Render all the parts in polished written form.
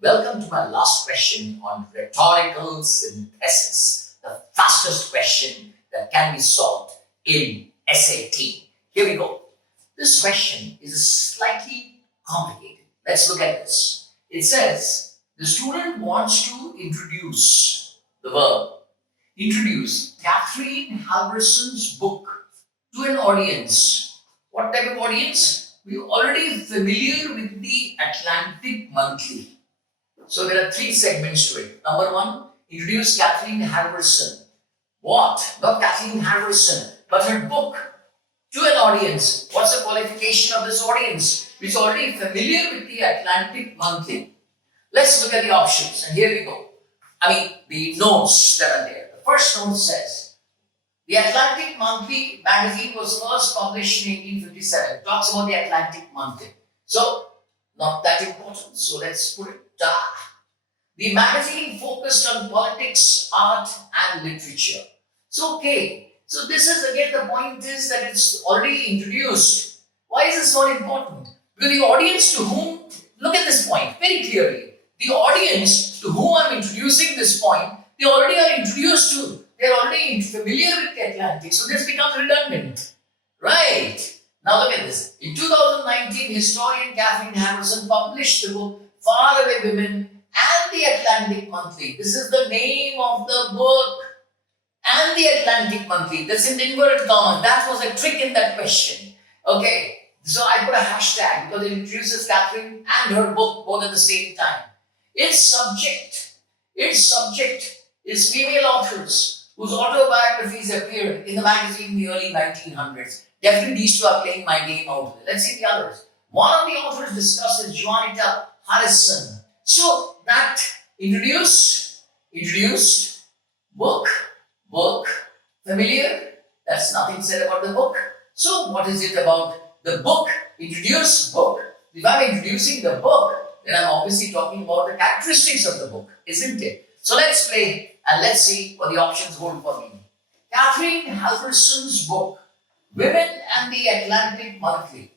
Welcome to my last question on rhetorical synthesis, the fastest question that can be solved in SAT. Here we go. This question is slightly complicated. Let's look at this. It says the student wants to introduce the verb. Introduce Catherine Halverson's book to an audience. What type of audience? We're already familiar with the Atlantic Monthly. So there are three segments to it. Number one, introduce Catherine Halverson. What? Not Kathleen Halverson, but her book to an audience. What's the qualification of this audience? Which is already familiar with the Atlantic Monthly. Let's look at the options. And here we go. The notes that are there. The first note says, the Atlantic Monthly magazine was first published in 1857. It talks about the Atlantic Monthly. So, not that important. So, let's put it down. The magazine focused on politics, art, and literature. So, okay. So, this is again the point is that it's already introduced. Why is this not important? Because the audience to whom, look at this point very clearly. The audience to whom I'm introducing this point, they already are introduced to. They're already familiar with the Atlantic. So, this becomes redundant. Right. Now, look at this. In 2019, historian Catherine Halverson published the book Faraway Women and the Atlantic Monthly. This is the name of the book. And the Atlantic Monthly. That's in inverted commas. That was a trick in that question. Okay. So I put a hashtag because it introduces Catherine and her book both at the same time. Its subject is female authors whose autobiographies appeared in the magazine in the early 1900s. Definitely these two are playing my game out. Let's see the others. One of the authors discussed is Juanita Harrison. So that introduced, book, familiar. That's nothing said about the book. So what is it about the book? Introduce book. If I'm introducing the book, then I'm obviously talking about the characteristics of the book, isn't it? So let's play and let's see what the options hold for me. Catherine Halverson's book, Women and the Atlantic Monthly,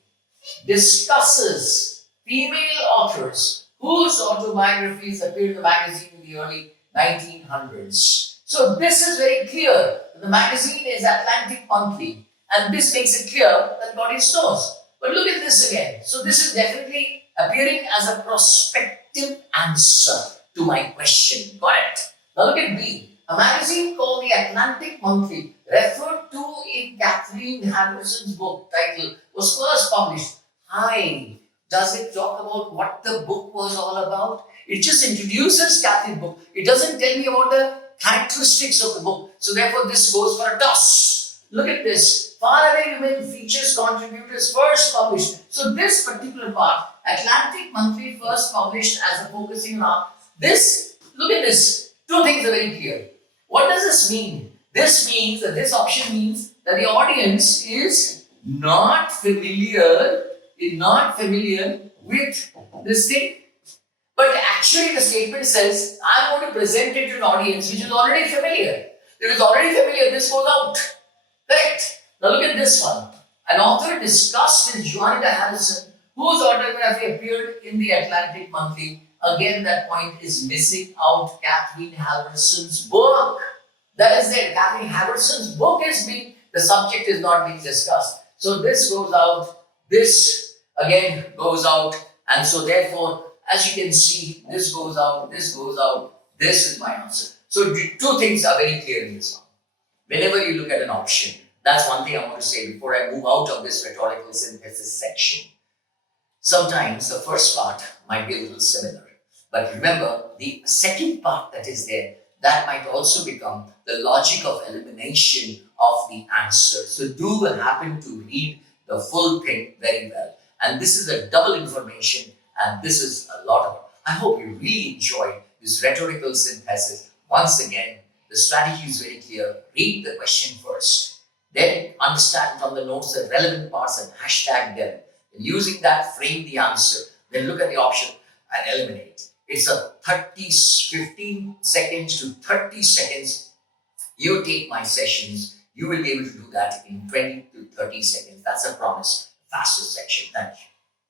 discusses female authors whose autobiographies appeared in the magazine in the early 1900s. So this is very clear. The magazine is Atlantic Monthly, and this makes it clear that the audience knows. But look at this again. So this is definitely appearing as a prospective answer to my question. Got it? Now look at B. A magazine called the Atlantic Monthly, referred to in Catherine Halverson's book title, was first published. Hi. Does it talk about what the book was all about? It just introduces Catherine's book. It doesn't tell me about the characteristics of the book. So therefore, this goes for a toss. Look at this. Faraway Women features contributors first published. So this particular part, Atlantic Monthly first published as a focusing on this. Look at this. Two things are very clear. What does this mean? This means that this option means that the audience is not familiar with this thing. But actually the statement says, I'm going to present it to an audience which is already familiar. If it's already familiar, this goes out. Correct? Now look at this one. An author discussed with Juanita Harrison, whose autobiography appeared in the Atlantic Monthly. Again, that point is missing out Catherine Halverson's book. That is it. Catherine Halverson's book is the subject is not being discussed. So this goes out. This again goes out. And so therefore, as you can see, this goes out, this goes out. This is my answer. So two things are very clear in this one. Whenever you look at an option, that's one thing I want to say before I move out of this rhetorical synthesis section. Sometimes the first part might be a little similar. But remember, the second part that is there, that might also become the logic of elimination of the answer. So do happen to read the full thing very well. And this is a double information, and this is a lot of it. I hope you really enjoyed this rhetorical synthesis. Once again, the strategy is very clear. Read the question first. Then understand from the notes the relevant parts and hashtag them. And using that, frame the answer. Then look at the option and eliminate. It's a 15 seconds to 30 seconds. You take my sessions. You will be able to do that in 20 to 30 seconds. That's a promise. Fastest section. Thank you.